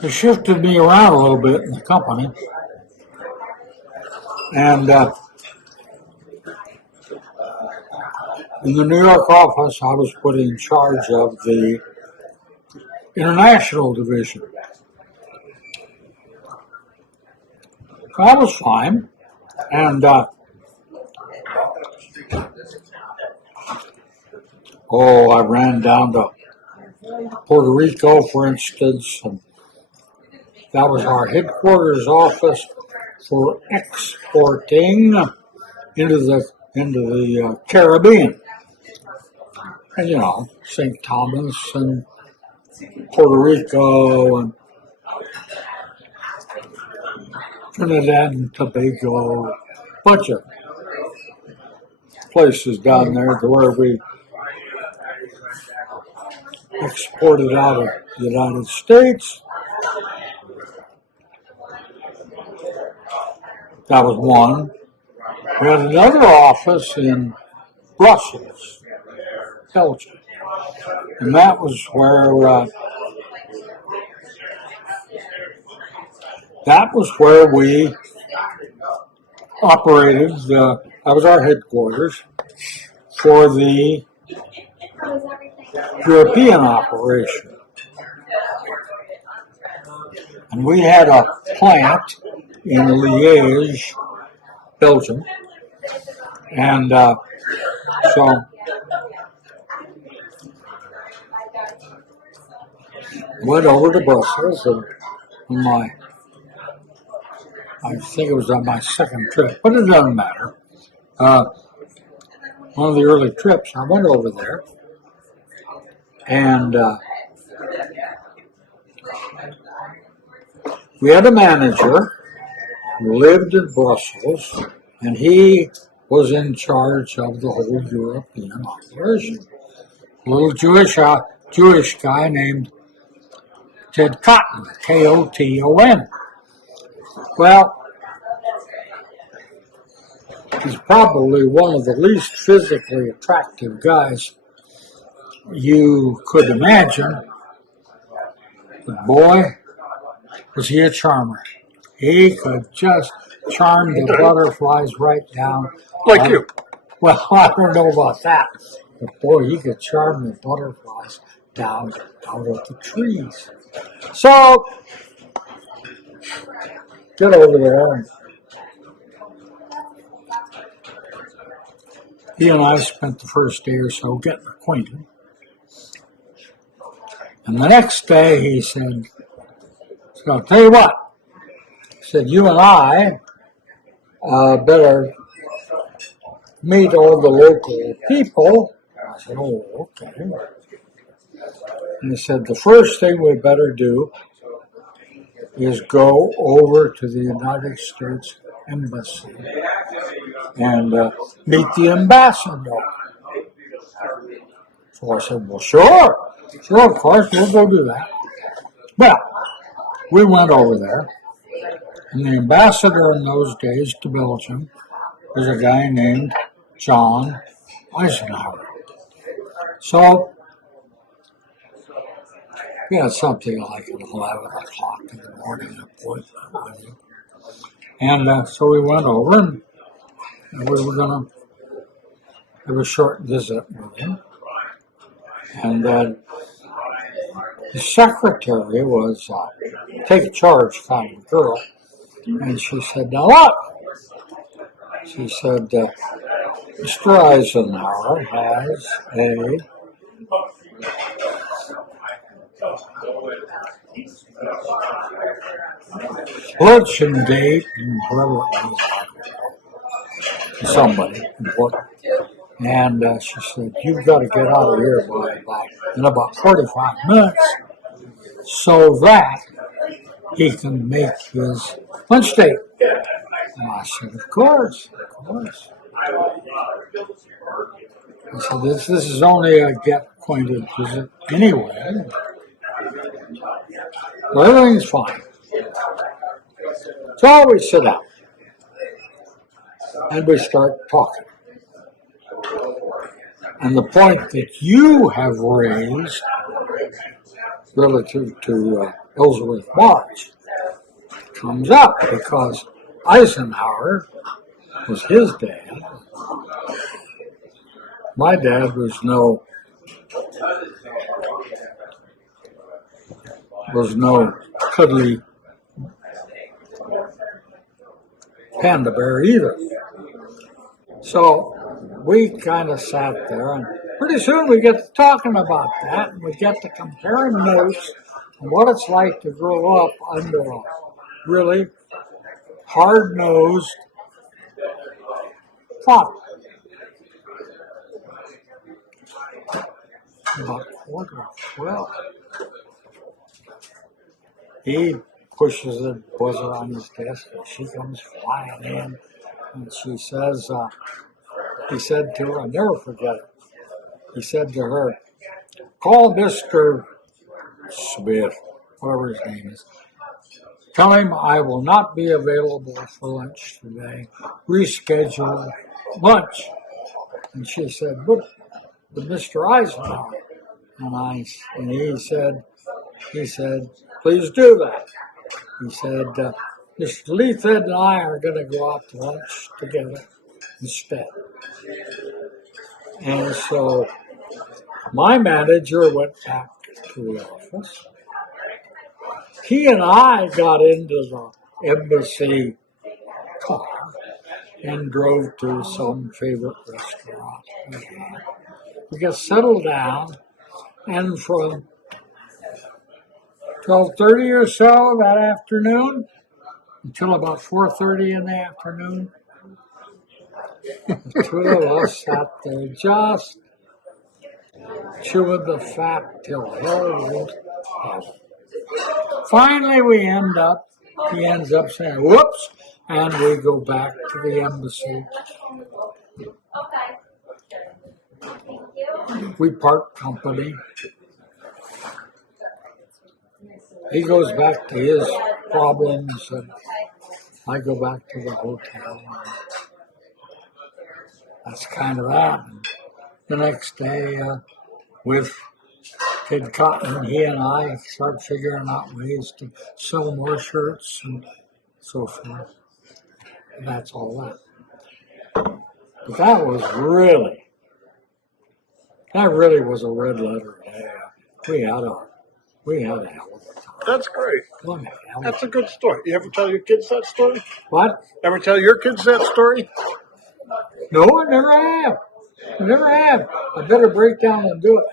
They shifted me around a little bit in the company, and in the New York office, I was put in charge of the international division. So I was fine, and I ran down to Puerto Rico, for instance, and that was our headquarters office for exporting into the Caribbean. And St. Thomas and Puerto Rico and Trinidad and Tobago, a bunch of places down there to where we exported out of the United States. That was one. We had another office in Brussels, Belgium, and that was where we operated. That was our headquarters for the European operation, and we had a plant in Liège, Belgium, and so went over to Brussels, and I think it was on my second trip, but it doesn't matter. One of the early trips, I went over there, and we had a manager who lived in Brussels, and he was in charge of the whole European operation. A little Jewish guy named Ted Cotton, K-O-T-O-N. Well, he's probably one of the least physically attractive guys you could imagine. But boy, was he a charmer. He could just charm the butterflies right down. Like you. Well, I don't know about that. But boy, he could charm the butterflies down out of the trees. So, get over there. And he and I spent the first day or so getting acquainted. And the next day he said, "So I'll tell you what," he said, "you and I better meet all the local people." I said, "Oh, okay." And he said, "The first thing we better do is go over to the United States Embassy and meet the ambassador." So I said, "Well, sure, of course, we'll go do that." Well, we went over there, and the ambassador in those days to Belgium was a guy named John Eisenhower. So we had something like an 11 o'clock in the morning appointment. And so we went over, and we were going to have a short visit with him. And then the secretary was take charge kind of girl. And she said, "Now look," she said, "Mr. Eisenhower has a luncheon date," and whoever it was, somebody important. And she said, "You've got to get out of here in about 45 minutes so that he can make his lunch date." And I said, Of course. I said, this is only a get acquainted visit anyway. Well, everything's fine. So we sit down and we start talking. And the point that you have raised relative to Ellsworth March comes up because Eisenhower was his dad. My dad was no cuddly panda bear either. So we kind of sat there, and pretty soon we get to talking about that, and we get to comparing notes on what it's like to grow up under a really hard-nosed father. About 12. He pushes the buzzer on his desk, and she comes flying in, and she says, he said to her, I'll never forget it, he said to her, call Mr. Smith, whatever his name is, tell him I will not be available for lunch today, reschedule lunch. And she said, but Mr. Eisenhower, and he said, please do that. He said, Mr. Leithhead and I are going to go out to lunch together instead. And so my manager went back to the office. He and I got into the embassy car and drove to some favorite restaurant we had. We got settled down, and from 12:30 or so that afternoon until about 4:30 in the afternoon, the two of us sat there just chewing the fat till hell won't have it. Finally, he ends up saying, whoops, and we go back to the embassy. We part company. He goes back to his problems, and I go back to the hotel. That's kind of that. And the next day, with Kid Cotton, he and I start figuring out ways to sell more shirts and so forth. And that's all that. But that really was a red letter day. We had a hell of a time. That's great. That's a good story. You ever tell your kids that story? What? Ever tell your kids that story? No, I never have. I better break down and do it.